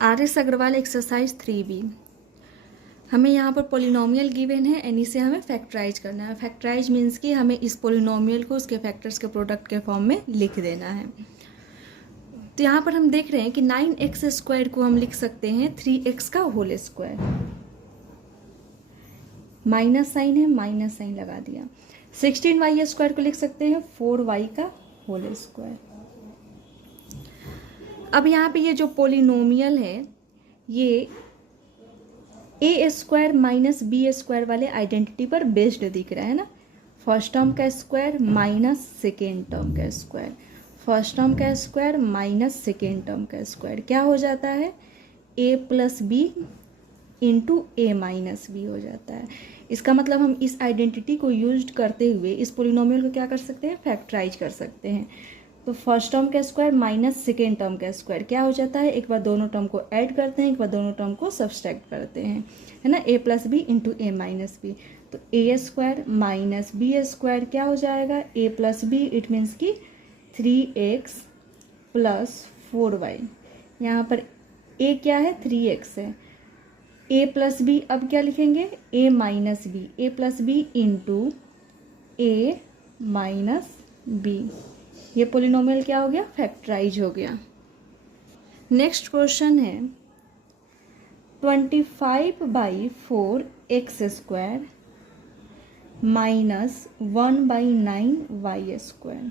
RS Agarwal exercise 3B। हमें यहाँ पर पोलिनोमियल गिवन है एंड इसे हमें फैक्टराइज करना है। फैक्टराइज मीन्स कि हमें इस पोलिनोमियल को उसके फैक्टर्स के प्रोडक्ट के फॉर्म में लिख देना है। तो यहाँ पर हम देख रहे हैं कि 9x² को हम लिख सकते हैं 3x का होल स्क्वायर। माइनस साइन है, माइनस साइन लगा दिया। 16y² को लिख सकते हैं 4y का होल स्क्वायर। अब यहाँ पे ये जो पोलिनोमियल है ये a² माइनस b² वाले आइडेंटिटी पर बेस्ड दिख रहा है ना। फर्स्ट टर्म का स्क्वायर माइनस सेकेंड टर्म का स्क्वायर, फर्स्ट टर्म का स्क्वायर माइनस सेकेंड टर्म का स्क्वायर क्या हो जाता है, a plus B into a minus b हो जाता है। इसका मतलब हम इस आइडेंटिटी को यूज करते हुए इस पोलिनोमियल को क्या कर सकते हैं, फैक्टराइज कर सकते हैं। तो फर्स्ट टर्म का स्क्वायर माइनस सेकेंड टर्म का स्क्वायर क्या हो जाता है, एक बार दोनों टर्म को ऐड करते हैं, एक बार दोनों टर्म को सब्सट्रैक्ट करते हैं, है ना। a plus B into a minus b, तो a² माइनस b² क्या हो जाएगा, a plus b, it means की 3x प्लस 4y। यहाँ पर a क्या है, 3x है। a प्लस बी अब क्या लिखेंगे, a minus b, a plus B into a minus b. ये पोलिनोमियल क्या हो गया, फैक्टराइज हो गया। नेक्स्ट क्वेश्चन है 25/4x² माइनस 1/9y²।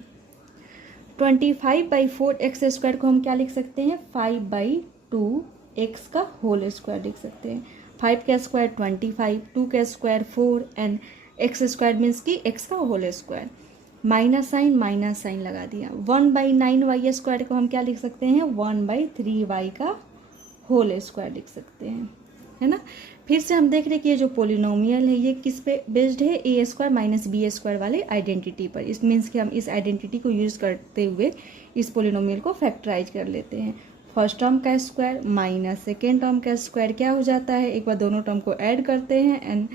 25/4x² को हम क्या लिख सकते हैं, 5/2x का होल स्क्वायर लिख सकते हैं। 5 का स्क्वायर 25, 2 का स्क्वायर 4 एंड x² मीन्स की x का होल स्क्वायर। माइनस साइन लगा दिया। 1/9y² को हम क्या लिख सकते हैं, 1/3y का होल स्क्वायर लिख सकते हैं, है ना। फिर से हम देख रहे हैं कि ये जो पोलिनोमियल है ये किस पे बेस्ड है, a² माइनस b² वाले आइडेंटिटी पर। इस मीन्स कि हम इस आइडेंटिटी को यूज करते हुए इस पोलिनोमियल को फैक्टराइज कर लेते हैं। फर्स्ट टर्म का स्क्वायर माइनस सेकेंड टर्म का स्क्वायर क्या हो जाता है, एक बार दोनों टर्म को ऐड करते हैं एंड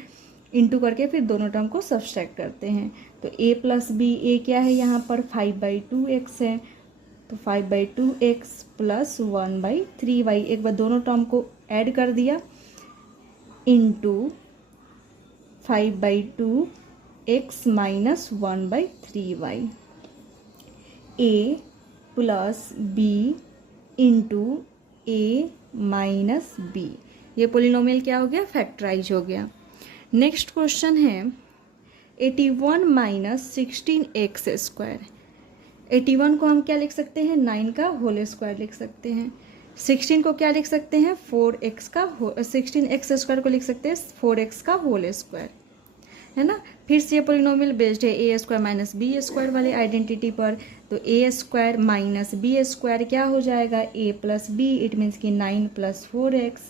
इंटू करके फिर दोनों टर्म को सब्सट्रैक्ट करते हैं। तो a प्लस बी, a क्या है यहाँ पर 5/2x है, तो 5/2x प्लस 1/3y, एक बार दोनों टर्म को ऐड कर दिया into 5/2x minus 1/3y। a plus B into a minus b. ये पोलिनोमियल क्या हो गया, फैक्टराइज हो गया। नेक्स्ट क्वेश्चन है 81 माइनस 16x²। 81 को हम क्या लिख सकते हैं, 9 का होल स्क्वायर लिख सकते हैं। 16 को क्या लिख सकते हैं, 4x का 16x² को लिख सकते हैं 4x का होल स्क्वायर, है ना। फिर से ये पोलिनोमियल बेस्ड है a² माइनस b² वाले आइडेंटिटी पर। तो a² माइनस b² क्या हो जाएगा, a plus b, it means कि 9 plus 4x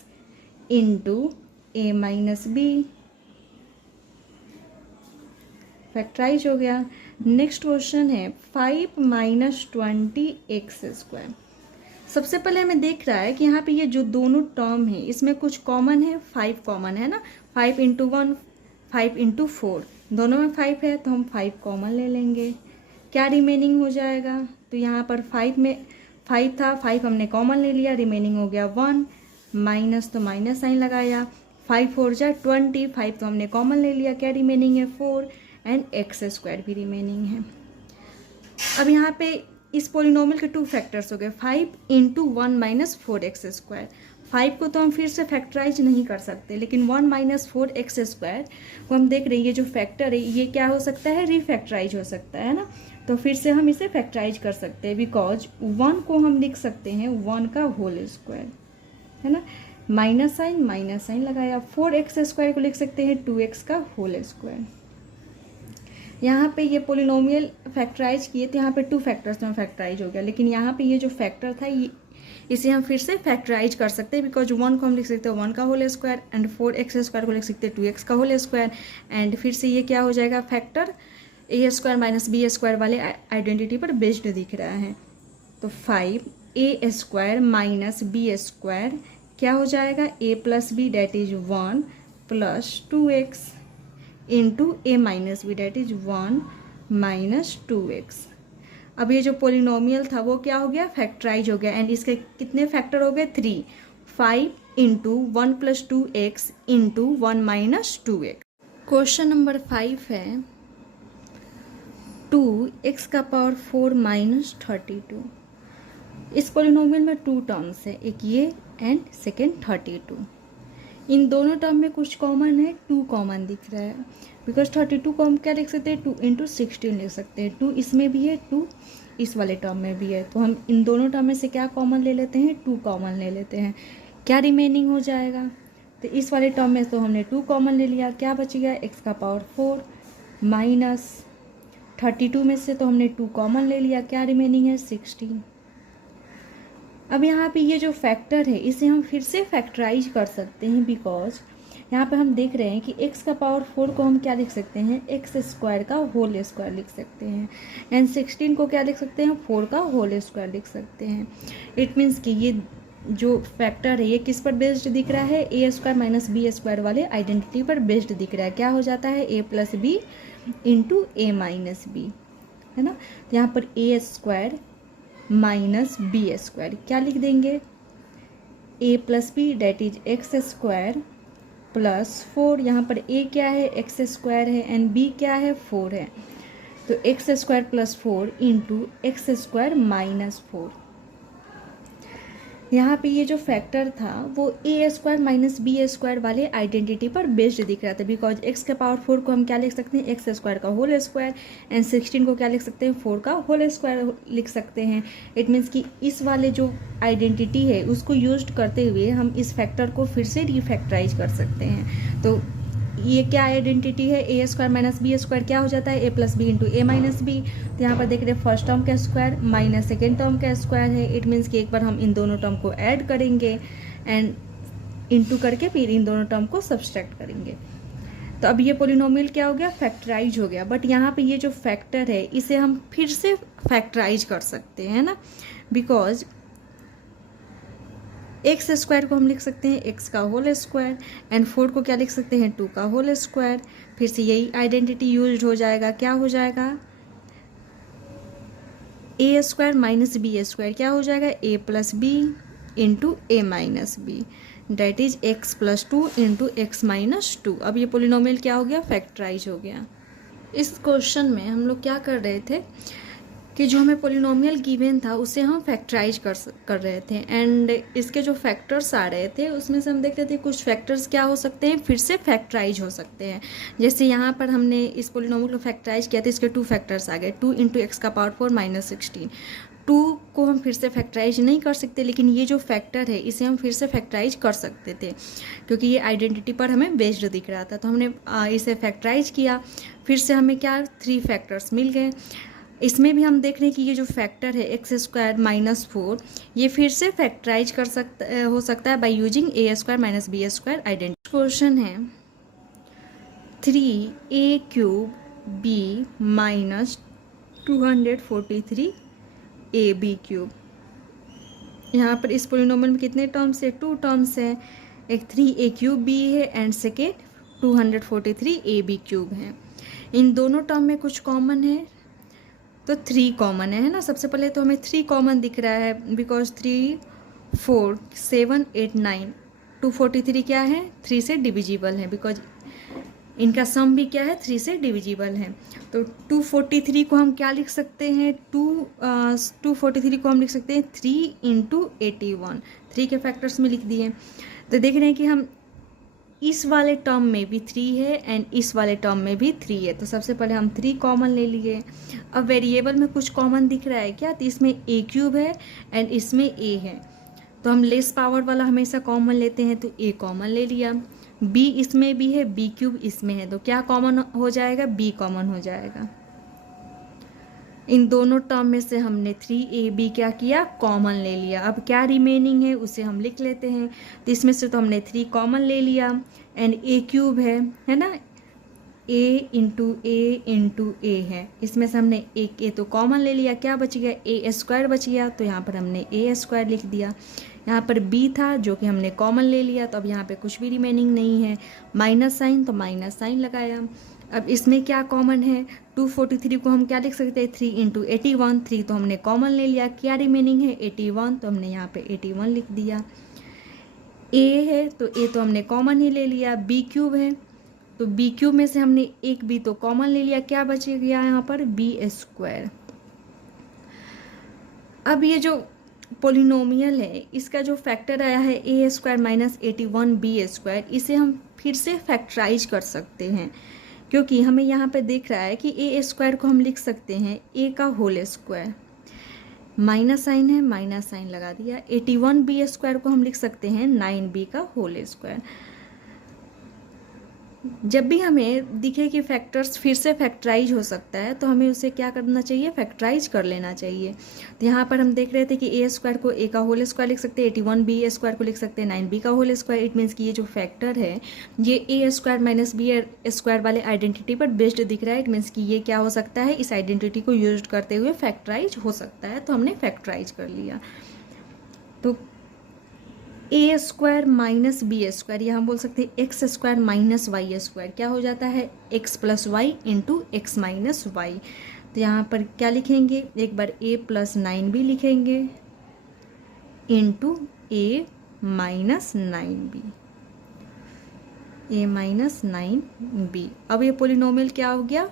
into a minus b, factorise हो गया। नेक्स्ट क्वेश्चन है 5 माइनस 20x²। सबसे पहले हमें देख रहा है कि यहाँ पे ये जो दोनों टर्म है इसमें कुछ कॉमन है, 5 कॉमन है ना। 5 इंटू 1, 5 इंटू 4, दोनों में 5 है तो हम 5 कॉमन ले लेंगे। क्या रिमेनिंग हो जाएगा, तो यहाँ पर 5 में 5 था, 5 हमने कॉमन ले लिया, रिमेनिंग हो गया 1, माइनस तो माइनस साइन लगाया। 5 4 जा 20, 5 तो हमने कॉमन ले लिया, क्या रिमेनिंग है 4 एंड x² भी रिमेनिंग है। अब यहाँ पे इस पोलिनोमियल के 2 फैक्टर्स हो गए, 5 इंटू 1 माइनस 4x²। 5 को तो हम फिर से फैक्टराइज नहीं कर सकते, लेकिन 1 माइनस 4x² को हम देख रहे हैं ये जो फैक्टर है ये क्या हो सकता है, रीफैक्टराइज हो सकता है ना। तो फिर से हम इसे फैक्टराइज कर सकते हैं, बिकॉज 1 को हम लिख सकते हैं 1 का होल स्क्वायर, है ना। माइनस साइन लगाया। 4x² को लिख सकते हैं 2x का होल स्क्वायर। यहाँ पे ये पोलिनोमियल फैक्टराइज किए तो यहाँ पे 2 फैक्टर्स में फैक्टराइज हो गया, लेकिन यहाँ पे ये जो फैक्टर था ये इसे हम फिर से फैक्टराइज कर सकते हैं, बिकॉज 1 को हम लिख सकते हैं 1 का होल स्क्वायर एंड 4x² को लिख सकते हैं 2x का होल स्क्वायर एंड फिर से ये क्या हो जाएगा, फैक्टर a² माइनस b² वाले आइडेंटिटी पर बेस्ड दिख रहा है। तो 5a² माइनस b² क्या हो जाएगा, a plus B that is 1 plus 2x into a minus b that is 1 minus 2x। अब ये जो पोलिनोमियल था वो क्या हो गया, फैक्टराइज हो गया एंड इसके कितने फैक्टर हो गए, 3। 5 into 1 + 2x into 1 - 2x। Question number 5 है 2x⁴ - 32। इस पोलिनोमियल में 2 टर्म्स है, एक ये एंड सेकेंड 32। इन दोनों टर्म में कुछ कॉमन है, 2 कॉमन दिख रहा है, बिकॉज 32 को हम क्या लिख सकते हैं, 2 × 16 लिख सकते हैं। 2 इसमें भी है, 2 इस वाले टर्म में भी है, तो हम इन दोनों टर्म में से क्या कॉमन ले लेते हैं, 2 कॉमन ले लेते हैं। क्या रिमेनिंग हो जाएगा, तो इस वाले टर्म में तो हमने 2 कॉमन ले लिया, क्या बच गया, x⁴ माइनस 32 में से तो हमने 2 कॉमन ले लिया, क्या रिमेनिंग है, 16। अब यहाँ पे ये जो फैक्टर है इसे हम फिर से फैक्टराइज कर सकते हैं, बिकॉज यहाँ पे हम देख रहे हैं कि x⁴ को हम क्या लिख सकते हैं, x² का होल स्क्वायर लिख सकते हैं, एंड 16 को क्या लिख सकते हैं, 4 का होल स्क्वायर लिख सकते हैं। इट मीन्स कि ये जो फैक्टर है ये किस पर बेस्ड दिख रहा है, a² - b² वाले आइडेंटिटी पर बेस्ड दिख रहा है। क्या हो जाता है, a + b into a - b, है ना। तो यहाँ पर a² - b² क्या लिख देंगे, a + b that is x² + 4। यहाँ पर a क्या है, x² है, एंड b क्या है, 4 है, तो x² + 4 इंटू x² - 4। यहाँ पे ये जो फैक्टर था वो a² - b² वाले आइडेंटिटी पर बेस्ड दिख रहा था, बिकॉज x⁴ को हम क्या लिख सकते हैं, x² का होल स्क्वायर, एंड 16 को क्या लिख सकते हैं, 4 का होल स्क्वायर लिख सकते हैं। इट मीन्स कि इस वाले जो आइडेंटिटी है उसको यूज करते हुए हम इस फैक्टर को फिर से रिफैक्टराइज कर सकते हैं। तो ये क्या आइडेंटिटी है, a² - b² क्या हो जाता है, a + b into a - b। तो यहाँ पर देख रहे हैं फर्स्ट टर्म का स्क्वायर माइनस सेकेंड टर्म का स्क्वायर है। इट मीन्स कि एक बार हम इन दोनों टर्म को ऐड करेंगे एंड इंटू करके फिर इन दोनों टर्म को सब्सट्रैक्ट करेंगे। तो अब ये पोलिनोमियल क्या हो गया, फैक्टराइज हो गया। बट यहाँ पे ये जो फैक्टर है इसे हम फिर से फैक्टराइज कर सकते हैं ना, बिकॉज x² को हम लिख सकते हैं x का होल स्क्वायर, एंड 4 को क्या लिख सकते हैं, 2 का होल स्क्वायर। फिर से यही आइडेंटिटी यूज हो जाएगा, क्या हो जाएगा, a² - b² क्या हो जाएगा, a + b into a - b that is x + 2 into x - 2। अब ये पोलिनोमियल क्या हो गया, फैक्टराइज हो गया। इस क्वेश्चन में हम लोग क्या कर रहे थे कि जो हमें पोलिनोमियल गिवन था उसे हम फैक्टराइज कर रहे थे, एंड इसके जो फैक्टर्स आ रहे थे उसमें से हम देख रहे थे कुछ फैक्टर्स क्या हो सकते हैं, फिर से फैक्टराइज हो सकते हैं। जैसे यहाँ पर हमने इस पोलिनोमियल को फैक्टराइज किया था, इसके 2 फैक्टर्स आ गए, 2 × x⁴ - 16। 2 को हम फिर से फैक्टराइज नहीं कर सकते, लेकिन ये जो फैक्टर है इसे हम फिर से फैक्टराइज कर सकते थे, क्योंकि ये आइडेंटिटी पर हमें बेस्ड दिख रहा था। तो हमने इसे फैक्टराइज किया, फिर से हमें क्या 3 फैक्टर्स मिल गए। इसमें भी हम देख रहे हैं कि ये जो फैक्टर है x² - 4 ये फिर से फैक्टराइज हो सकता है by using a² - b² identity. Question है 3a³ b - 243 ab³। यहाँ पर इस पोलिनोमियल में कितने टर्म्स है, 2 टर्म्स है, एक 3a³ b है एंड सेकेंड 243 ab³ है। इन दोनों टर्म में कुछ कॉमन है, तो 3 कॉमन है ना। सबसे पहले तो हमें 3 कॉमन दिख रहा है, बिकॉज 3 4 7 8 9 243 क्या है, 3 से डिविजिबल है, बिकॉज इनका सम भी क्या है, 3 से डिविजिबल है। तो 243 को हम क्या लिख सकते हैं, 243 को हम लिख सकते हैं 3 × 81, 3 के फैक्टर्स में लिख दिए। तो देख रहे हैं कि हम इस वाले टर्म में भी 3 है एंड इस वाले टर्म में भी 3 है, तो सबसे पहले हम 3 कॉमन ले लिए। अब वेरिएबल में कुछ कॉमन दिख रहा है क्या, तो इसमें a³ है एंड इसमें a है, तो हम लेस पावर वाला हमेशा कॉमन लेते हैं, तो a कॉमन ले लिया। b इसमें भी है, b³ इसमें है, तो क्या कॉमन हो जाएगा, b कॉमन हो जाएगा। इन दोनों टर्म में से हमने 3ab क्या किया, कॉमन ले लिया। अब क्या रिमेनिंग है उसे हम लिख लेते हैं। तो इसमें से तो हमने 3 कॉमन ले लिया एंड a³ है ना, a × a है, इसमें से हमने एक a तो कॉमन ले लिया, क्या बच गया, a² बच गया, तो यहाँ पर हमने a² लिख दिया। यहाँ पर b था जो कि हमने कॉमन ले लिया, तो अब यहाँ पे कुछ भी रिमेनिंग नहीं है, माइनस साइन, तो माइनस साइन लगाया। अब इसमें क्या कॉमन है, 243 को हम क्या लिख सकते हैं, 3 × 81, 3 तो हमने कॉमन ले लिया, क्या रिमेनिंग है 81, तो हमने यहाँ पे 81 लिख दिया। ए है तो ए तो हमने कॉमन ही ले लिया, बी क्यूब है तो बी क्यूब में से हमने एक बी तो कॉमन ले लिया, क्या बच गया यहाँ पर बी स्क्वायर। अब ये जो पोलिनोमियल है इसका जो फैक्टर आया है ए स्क्वायर माइनस 81 बी स्क्वायर, इसे हम फिर से फैक्टराइज कर सकते हैं क्योंकि हमें यहाँ पे दिख रहा है कि ए स्क्वायर को हम लिख सकते हैं ए का होल स्क्वायर, माइनस साइन है माइनस साइन लगा दिया। 81 बी स्क्वायर को हम लिख सकते हैं 9b का होल स्क्वायर। जब भी हमें दिखे कि फैक्टर्स फिर से फैक्टराइज हो सकता है तो हमें उसे क्या करना चाहिए, फैक्टराइज कर लेना चाहिए। तो यहाँ पर हम देख रहे थे कि ए स्क्वायर को ए का होल स्क्वायर लिख सकते हैं, 81 बी स्क्वायर को लिख सकते हैं 9b का होल स्क्वायर। इट मीन्स कि ये जो फैक्टर है ये ए स्क्वायर माइनस बी स्क्वायर वाले आइडेंटिटी पर बेस्ड दिख रहा है। इट मीन्स कि ये क्या हो सकता है, इस आइडेंटिटी को यूज करते हुए फैक्टराइज हो सकता है, तो हमने फैक्टराइज कर लिया। तो a square minus b square, या हम बोल सकते हैं x square minus y square, क्या हो जाता है x plus y into x minus y. तो यहाँ पर क्या लिखेंगे, एक बार ए प्लस 9b लिखेंगे into A minus 9b, A minus 9b। अब ये पोलिनोमियल क्या हो गया,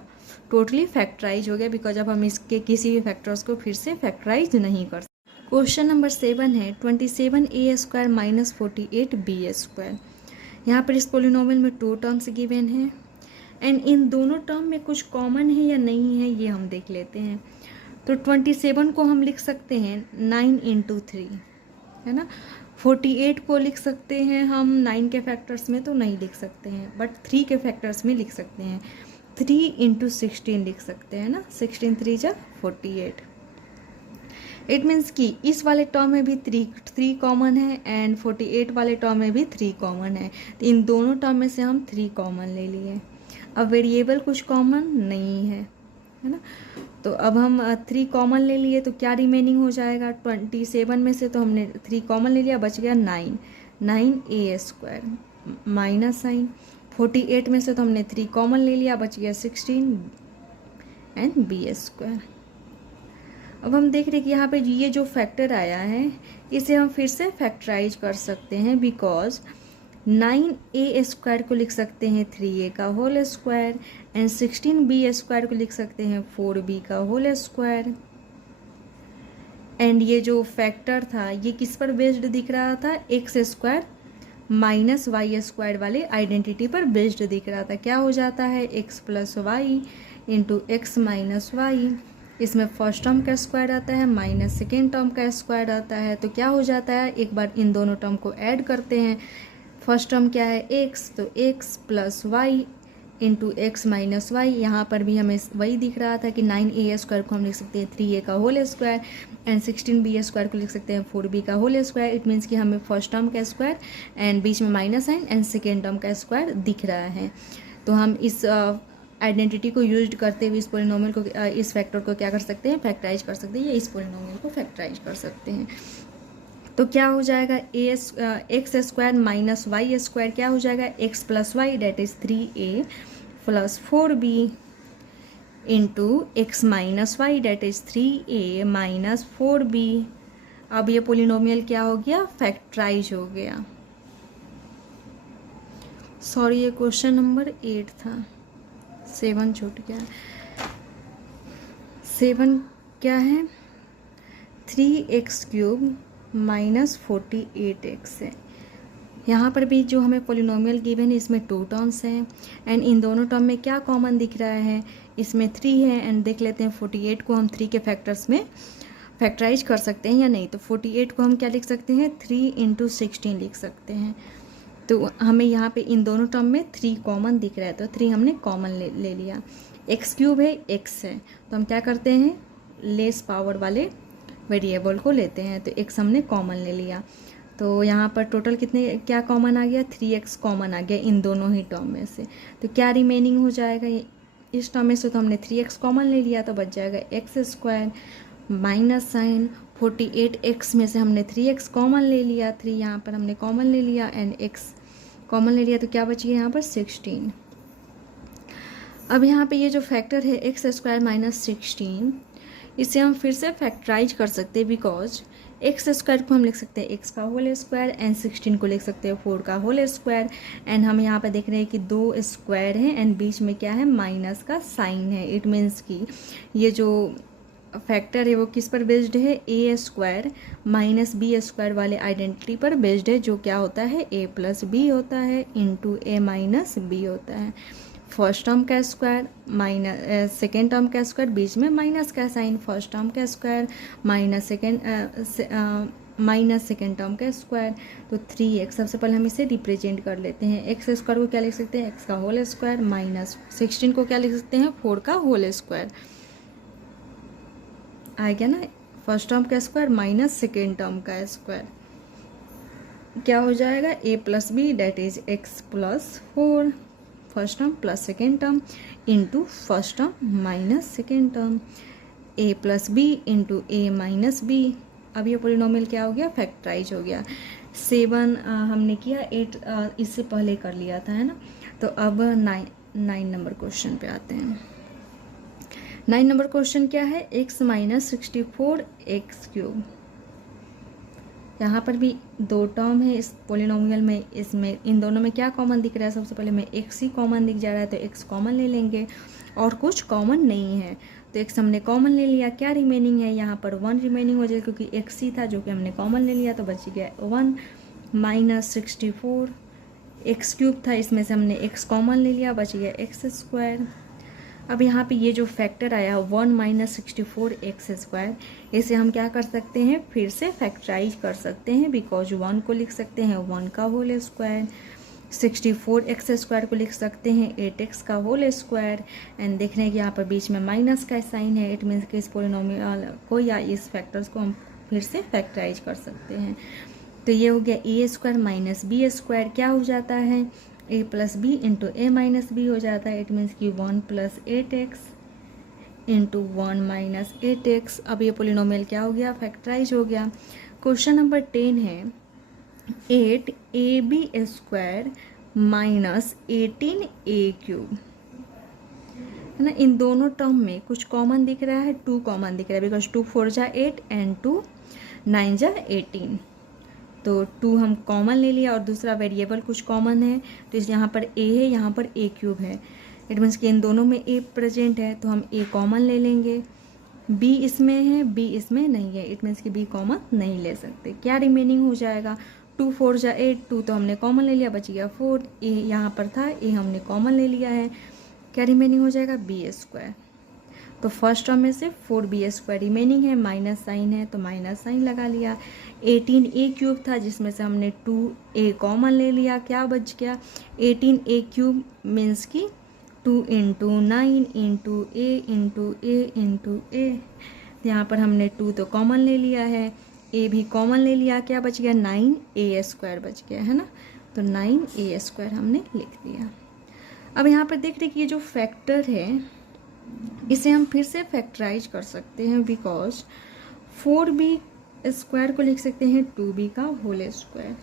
टोटली फैक्टराइज हो गया, बिकॉज अब हम इसके किसी भी फैक्टर्स को फिर से फैक्टराइज नहीं कर सकते। क्वेश्चन नंबर 7 है 27 ए स्क्वायर माइनस 48 बी स्क्वायर। यहाँ पर इस पोलिनोमियल में 2 टर्म्स गिवन हैं एंड इन दोनों टर्म में कुछ कॉमन है या नहीं है ये हम देख लेते हैं। तो 27 को हम लिख सकते हैं 9 इंटू 3, है ना। 48 को लिख सकते हैं हम 9 के फैक्टर्स में तो नहीं लिख सकते हैं, बट 3 के फैक्टर्स में लिख सकते हैं। 3 इंटू 16 लिख सकते हैं ना, 16 3 जा 48। इट मीन्स कि इस वाले टर्म में भी 3 कॉमन है एंड 48 वाले टर्म में भी 3 कॉमन है। तो इन दोनों टर्म में से हम 3 कॉमन ले लिए। अब वेरिएबल कुछ कॉमन नहीं है ना, तो अब हम 3 कॉमन ले लिए तो क्या रिमेनिंग हो जाएगा, 27 में से तो हमने 3 कॉमन ले लिया, बच गया 9 ए स्क्वायर माइनस साइन। 48 में से तो हमने 3 कॉमन ले लिया, बच गया 16 एंड बी स्क्वायर। अब हम देख रहे हैं कि यहाँ पे ये जो फैक्टर आया है इसे हम फिर से फैक्टराइज कर सकते हैं, बिकॉज 9a स्क्वायर को लिख सकते हैं 3a का whole square and 16b square को लिख सकते हैं 4b का होल स्क्वायर। एंड ये जो फैक्टर था ये किस पर बेस्ड दिख रहा था, x square minus y square वाले आइडेंटिटी पर बेस्ड दिख रहा था। क्या हो जाता है x plus y into x minus y, इसमें फर्स्ट टर्म का स्क्वायर आता है माइनस सेकेंड टर्म का स्क्वायर आता है। तो क्या हो जाता है, एक बार इन दोनों टर्म को ऐड करते हैं। फर्स्ट टर्म क्या है एक्स, तो x plus y into x minus y. यहाँ पर भी हमें वही दिख रहा था कि 9a स्क्वायर को हम लिख सकते हैं 3a का whole square and 16b square को लिख सकते हैं 4b का होल स्क्वायर। इट मीन्स कि हमें फर्स्ट टर्म का स्क्वायर एंड बीच में minus sign and second term का स्क्वायर दिख रहा है। तो हम इस आइडेंटिटी को यूज करते हुए इस पोलिनोमियल को, इस फैक्टर को क्या कर सकते हैं, फैक्टराइज कर सकते हैं, या इस पोलिनोमियल को फैक्टराइज कर सकते हैं। तो क्या हो जाएगा, x square minus y square क्या हो जाएगा, x plus y that is 3a plus 4b into x minus y that is 3a minus 4b। अब ये पोलिनोमियल क्या हो गया, फैक्टराइज हो गया। सॉरी ये क्वेश्चन नंबर 8 था, 7 छूट गया। 7 क्या है, 3x क्यूब माइनस 48x है। यहाँ पर भी जो हमें पोलिनोमियल गिवन है इसमें 2 टर्म्स हैं एंड इन दोनों टर्म में क्या कॉमन दिख रहा है, इसमें 3 है एंड देख लेते हैं 48 को हम 3 के फैक्टर्स में फैक्टराइज कर सकते हैं या नहीं। तो 48 को हम क्या लिख सकते हैं, 3 इंटू 16 लिख सकते हैं। तो हमें यहाँ पे इन दोनों टर्म में 3 कॉमन दिख रहा है, तो 3 हमने कॉमन ले लिया। एक्स क्यूब है, एक्स है, तो हम क्या करते हैं, लेस पावर वाले वेरिएबल को लेते हैं। तो एक्स हमने कॉमन ले लिया, तो यहाँ पर टोटल कितने क्या कॉमन आ गया, 3x कॉमन आ गया इन दोनों ही टर्म में से। तो क्या रिमेनिंग हो जाएगा, इस टर्म में से तो हमने 3x कॉमन ले लिया, तो बच जाएगा x square minus sign 48x में से हमने 3x कॉमन ले लिया, 3 यहाँ पर हमने कॉमन ले लिया एंड x कॉमन ले लिया, तो क्या बच गया यहाँ पर 16। अब यहाँ पे ये जो फैक्टर है एक्स स्क्वायर माइनस 16, इसे हम फिर से फैक्टराइज कर सकते हैं, बिकॉज एक्स स्क्वायर को हम लिख सकते हैं एक्स का होल स्क्वायर, एंड 16 को लिख सकते हैं 4 का होल स्क्वायर। एंड हम यहाँ पे देख रहे हैं कि 2 स्क्वायर है एंड बीच में क्या है, माइनस का साइन है। इट मीन्स कि ये जो फैक्टर है वो किस पर बेस्ड है, ए स्क्वायर माइनस बी स्क्वायर वाले आइडेंटिटी पर बेस्ड है, जो क्या होता है ए प्लस बी होता है इंटू ए माइनस बी होता है। फर्स्ट टर्म का स्क्वायर माइनस सेकेंड टर्म का स्क्वायर, बीच में माइनस का साइन, फर्स्ट टर्म का स्क्वायर माइनस सेकेंड टर्म का स्क्वायर, तो 3x। सबसे पहले हम इसे रिप्रेजेंट कर लेते हैं। एक्स स्क्वायर को क्या लिख सकते हैं, एक्स का होल स्क्वायर, माइनस 16 को क्या लिख सकते हैं, 4 का होल स्क्वायर। आ गया ना, फर्स्ट टर्म का स्क्वायर माइनस सेकेंड टर्म का स्क्वायर, क्या हो जाएगा, A plus B that is X plus 4 first term plus second term into first term minus second term, A plus B into A minus B. अब ये polynomial क्या हो गया, factorise हो गया। 7 हमने किया, 8 इससे पहले कर लिया था, है ना। तो अब 9 नंबर क्वेश्चन पे आते हैं। 9 नंबर क्वेश्चन क्या है, x माइनस 64 एक्स क्यूब। यहाँ पर भी 2 टर्म है इस पोलिनोमियल में, इसमें इन दोनों में क्या कॉमन दिख रहा है, सबसे पहले में x ही कॉमन दिख जा रहा है, तो x कॉमन ले लेंगे और कुछ कॉमन नहीं है, तो x हमने कॉमन ले लिया। क्या रिमेनिंग है, यहाँ पर 1 रिमेनिंग हो जाएगा क्योंकि x ही था जो कि हमने कॉमन ले लिया, तो बच गया 1 माइनस 64 एक्स क्यूब था, इसमें से हमने x कॉमन ले लिया, बच गया एक्स स्क्वायर। अब यहाँ पे ये जो फैक्टर आया 1 माइनस 64 एक्स स्क्वायर, इसे हम क्या कर सकते हैं, फिर से फैक्टराइज कर सकते हैं, बिकॉज 1 को लिख सकते हैं 1 का होल स्क्वायर, 64 एक्स स्क्वायर को लिख सकते हैं 8x का होल स्क्वायर, एंड देख रहे हैं कि यहाँ पर बीच में माइनस का साइन है। इट मीन्स कि इस पोलिनोमियल को या इस फैक्टर्स को हम फिर से फैक्टराइज कर सकते हैं। तो ये हो गया ए स्क्वायर माइनस बी स्क्वायर, क्या हो जाता है, ए plus B into A minus b हो जाता है। इट मीन्स कि 1 plus 8x into 1 minus 8x। अब ये पोलिनोमियल क्या हो गया, फैक्टराइज हो गया। क्वेश्चन नंबर 10 है 8ab square minus 18a cube, है ना। इन दोनों टर्म में कुछ कॉमन दिख रहा है, 2 कॉमन दिख रहा है, बिकॉज 2 4 जा 8 एंड 2 9 जा 18, तो 2 हम कॉमन ले लिया और दूसरा वेरिएबल कुछ कॉमन है, तो इस यहाँ पर a है, यहाँ पर a क्यूब है। इट मीन्स कि इन दोनों में a प्रेजेंट है, तो हम a कॉमन ले लेंगे, b इसमें है, b इसमें नहीं है। इट मीन्स कि b कॉमन नहीं ले सकते। क्या रिमेनिंग हो जाएगा, 2 4 जा 8, 2 तो हमने कॉमन ले लिया, बच गया 4, a यहाँ पर था, a हमने कॉमन ले लिया है, क्या रिमेनिंग हो जाएगा, b स्क्वायर। तो फर्स्ट टर्म में से 4b स्क्वायर रिमेनिंग है, माइनस साइन है तो माइनस साइन लगा लिया। 18a क्यूब था जिसमें से हमने 2a कॉमन ले लिया, क्या बच गया, 18a क्यूब मीन्स कि 2 into 9 into a into a into a। यहाँ पर हमने 2 तो कॉमन ले लिया है, a भी कॉमन ले लिया, क्या बच गया, 9a स्क्वायर बच गया, है ना। तो 9a स्क्वायर हमने लिख दिया। अब यहाँ पर देख रहे कि ये जो फैक्टर है इसे हम फिर से फैक्टराइज कर सकते हैं, बिकॉज 4b स्क्वायर को लिख सकते हैं 2b का whole square,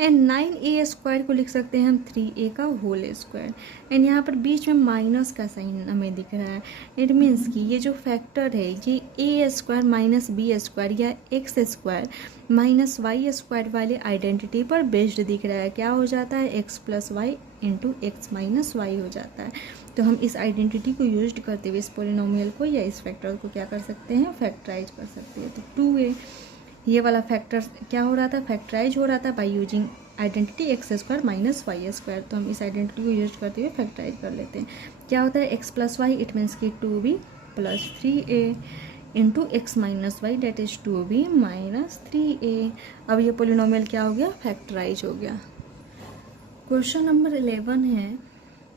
and 9a square को लिख सकते हैं हम 3a का होल स्क्वायर, एंड यहाँ पर बीच में माइनस का साइन हमें दिख रहा है। इट मीन्स कि ये जो फैक्टर है ये a square minus b square या x square minus y square वाले आइडेंटिटी पर बेस्ड दिख रहा है। क्या हो जाता है, x plus y into x minus y हो जाता है। तो हम इस आइडेंटिटी को यूज करते हुए इस पोलिनोमियल को या इस फैक्टर को क्या कर सकते हैं, फैक्टराइज कर सकते हैं। तो 2a ये वाला फैक्टर क्या हो रहा था, फैक्टराइज हो रहा था by using identity x square minus y square. तो हम इस आइडेंटिटी को यूज करते हुए फैक्टराइज कर लेते हैं। क्या होता है, x plus y, it means कि 2b plus 3a into x minus y that is 2b minus 3a। अब ये पोलिनोमियल क्या हो गया, फैक्टराइज हो गया। क्वेश्चन नंबर 11 है